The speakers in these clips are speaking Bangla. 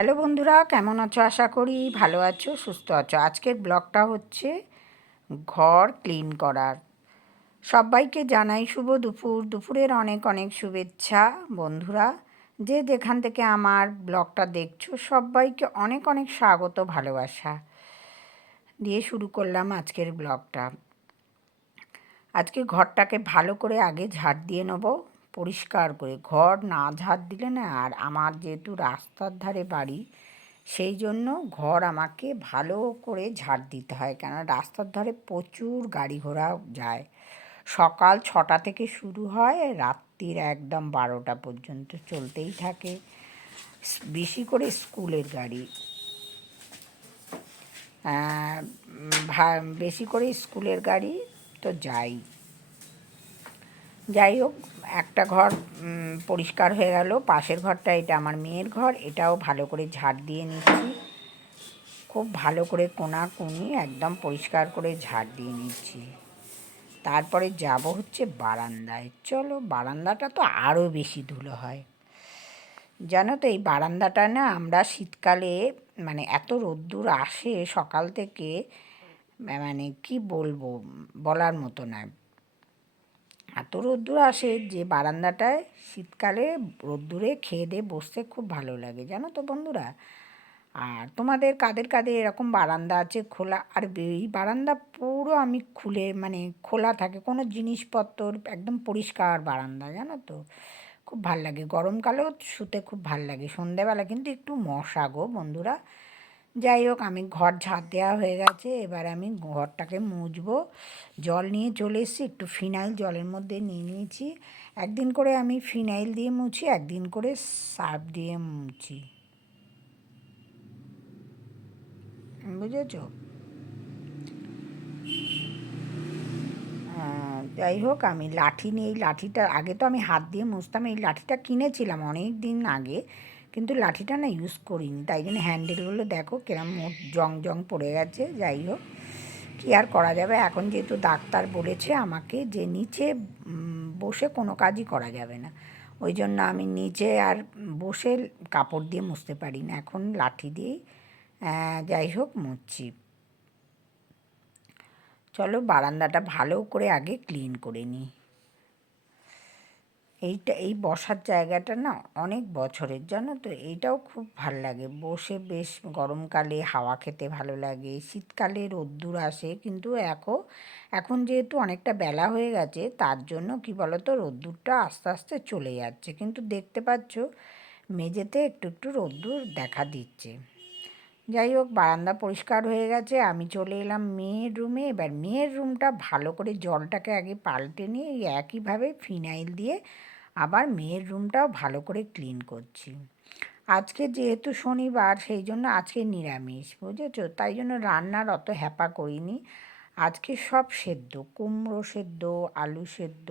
হ্যালো বন্ধুরা, কেমন আছো? আশা করি ভালো আছো, সুস্থ আছো। আজকের ব্লগটা হচ্ছে ঘর ক্লিন করার। সবাইকে জানাই শুভ দুপুর। দুপুরের অনেক অনেক শুভেচ্ছা বন্ধুরা। যে যেখান থেকে আমার ব্লগটা দেখছ, সবাইকে অনেক অনেক স্বাগত, ভালোবাসা দিয়ে শুরু করলাম আজকের ব্লগটা। আজকে ঘরটাকে ভালো করে আগে ঝাড় দিয়ে নেব। পরিষ্কার করে, ঘর না ঝাড় দিলে না আর আমার যেহেতু রাস্তার ধারে বাড়ি, সেই জন্য ঘর আমাকে ভালো করে ঝাড় দিতে হয়। কেন রাস্তার ধারে প্রচুর গাড়ি ঘোড়া যায়। সকাল ছটা থেকে শুরু হয়, রাত্রির একদম বারোটা পর্যন্ত চলতেই থাকে। বেশি করে স্কুলের গাড়ি। বেশি করে স্কুলের গাড়ি তো যাই। যাই হোক, একটা ঘর পরিষ্কার হয়ে গেল। পাশের ঘরটা এটা আমার মেয়ের ঘর, এটাও ভালো করে ঝাড় দিয়ে নিচ্ছি। খুব ভালো করে কোনা কুনি একদম পরিষ্কার করে ঝাড় দিয়ে নিচ্ছি। তারপরে যাব হচ্ছে বারান্দায়। চলো, বারান্দাটা তো আরও বেশি ধুলো হয়। জানো তো, এই বারান্দাটা না আমরা শীতকালে মানে এত রোদ্দুর আসে সকাল থেকে মানে কি বলব, বলার মতো নয় এত রোদ্দুর আসে যে বারান্দাটায় শীতকালে রোদ্দুরে খেয়ে দিয়ে বসতে খুব ভালো লাগে, জানো তো বন্ধুরা? আর তোমাদের কাদের কাদের এরকম বারান্দা আছে খোলা? আর এই বারান্দা পুরো আমি খুলে মানে খোলা থাকে, কোনো জিনিসপত্র একদম পরিষ্কার বারান্দা, জানো তো? খুব ভালো লাগে। গরমকালেও শুতে খুব ভালো লাগে, সন্ধেবেলা। কিন্তু একটু মশা গো বন্ধুরা। যাই হোক, আমি ঘর ঝাঁট দেওয়া হয়ে গেছে। এবার আমি ঘরটাকে মুছবো। জল নিয়ে চলে এসেছি। একটু ফিনাইল জলের মধ্যে নিয়ে নিয়েছি। একদিন করে আমি ফিনাইল দিয়ে মুছি, একদিন করে সার্ফ দিয়ে মুছি। বুঝেছ? যাই হোক, আমি লাঠি নিয়ে, এই লাঠিটা, আগে তো আমি হাত দিয়ে মুছতাম, এই লাঠিটা কিনেছিলাম অনেক দিন আগে। কিন্তু লাঠিটা না ইউজ করিনি। তাই জন্য হ্যান্ডেলগুলো দেখো কিরম জং জং পড়ে গেছে, যাই হোক। কী আর করা যাবে? এখন যেহেতু ডাক্তার বলেছে আমাকে যে নিচে বসে কোনো কাজই করা যাবে না। ওই জন্য আমি নিচে আর বসে কাপড় দিয়ে মুছতে পারি না। এখন লাঠি দিয়েই যাই হোক মুছছি। চলো বারান্দাটা ভালো করে আগে ক্লিন করে নিই। এইটা, এই বসার জায়গাটা না অনেক বছরের, জানো তো? এইটাও খুব ভালো লাগে। বসে বেশ গরমকালে হাওয়া খেতে ভালো লাগে, শীতকালে রোদ্দুর আসে, কিন্তু এখন এখন যেহেতু অনেকটা বেলা হয়ে গেছে, তার জন্য কি বলতো? রোদ্দুরটা আস্তে আস্তে চলে যাচ্ছে। কিন্তু দেখতে পাচ্ছ, মেঝেতে একটু একটু রোদ্দুর দেখা দিচ্ছে। যাই হোক, বারান্দা পরিষ্কার হয়ে গেছে। আমি চলে এলাম মেয়ের রুমে। এবার মেয়ের রুমটা ভালো করে জলটাকে আগে পাল্টে নিয়ে একইভাবে ফিনাইল দিয়ে আবার মেয়ের রুমটাও ভালো করে ক্লিন করছি। আজকে যেহেতু শনিবার, সেই জন্য আজকে নিরামিষ, বুঝেছ? তাই জন্য রান্নার অত হ্যাপা করিনি। আজকে সব সেদ্ধ, কুমড়ো সেদ্ধ, আলু সেদ্ধ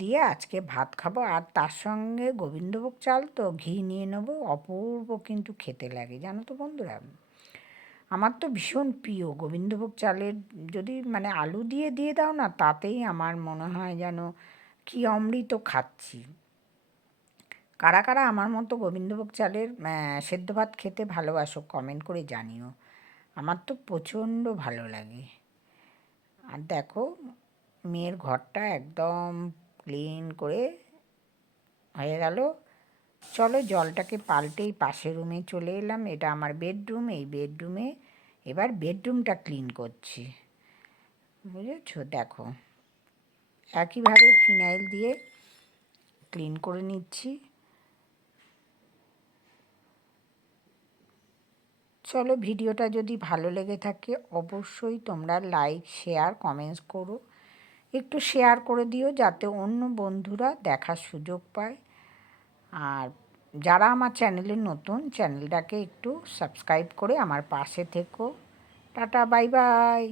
দিয়ে আজকে ভাত খাব। আর তার সঙ্গে গোবিন্দভোগ চাল তো ঘি নিয়ে নেব। অপূর্ব কিন্তু খেতে লাগে, জানো তো বন্ধুরা। আমার তো ভীষণ প্রিয় গোবিন্দভোগ চালের। যদি মানে আলু দিয়ে দিয়ে দাও না, তাতেই আমার মনে হয় যেন কি অমৃত খাচ্ছি। কারা কারা আমার মতো গোবিন্দভোগ চালের সেদ্ধ ভাত খেতে ভালোবাসো কমেন্ট করে জানিও। আমার তো প্রচণ্ড ভালো লাগে। আর দেখো মেয়ের ঘরটা একদম ক্লিন করে হয়ে গেল। চলো জলটাকে পাল্টেই পাশের রুমে চলে এলাম। এটা আমার বেডরুম এই বেডরুমে এবার বেডরুমটা ক্লিন করছি। বুঝেছ? দেখো, একইভাবে ফিনাইল দিয়ে ক্লিন করে নিচ্ছি। চলো, ভিডিওটা যদি ভালো লেগে থাকে, অবশ্যই তোমরা লাইক শেয়ার কমেন্টস করো। একটু শেয়ার করে দিও যাতে অন্য বন্ধুরা দেখার সুযোগ পায়। আর যারা আমার চ্যানেলে নতুন চ্যানেলটাকে একটু সাবস্ক্রাইব করে আমার পাশে থেকো। Tata bye bye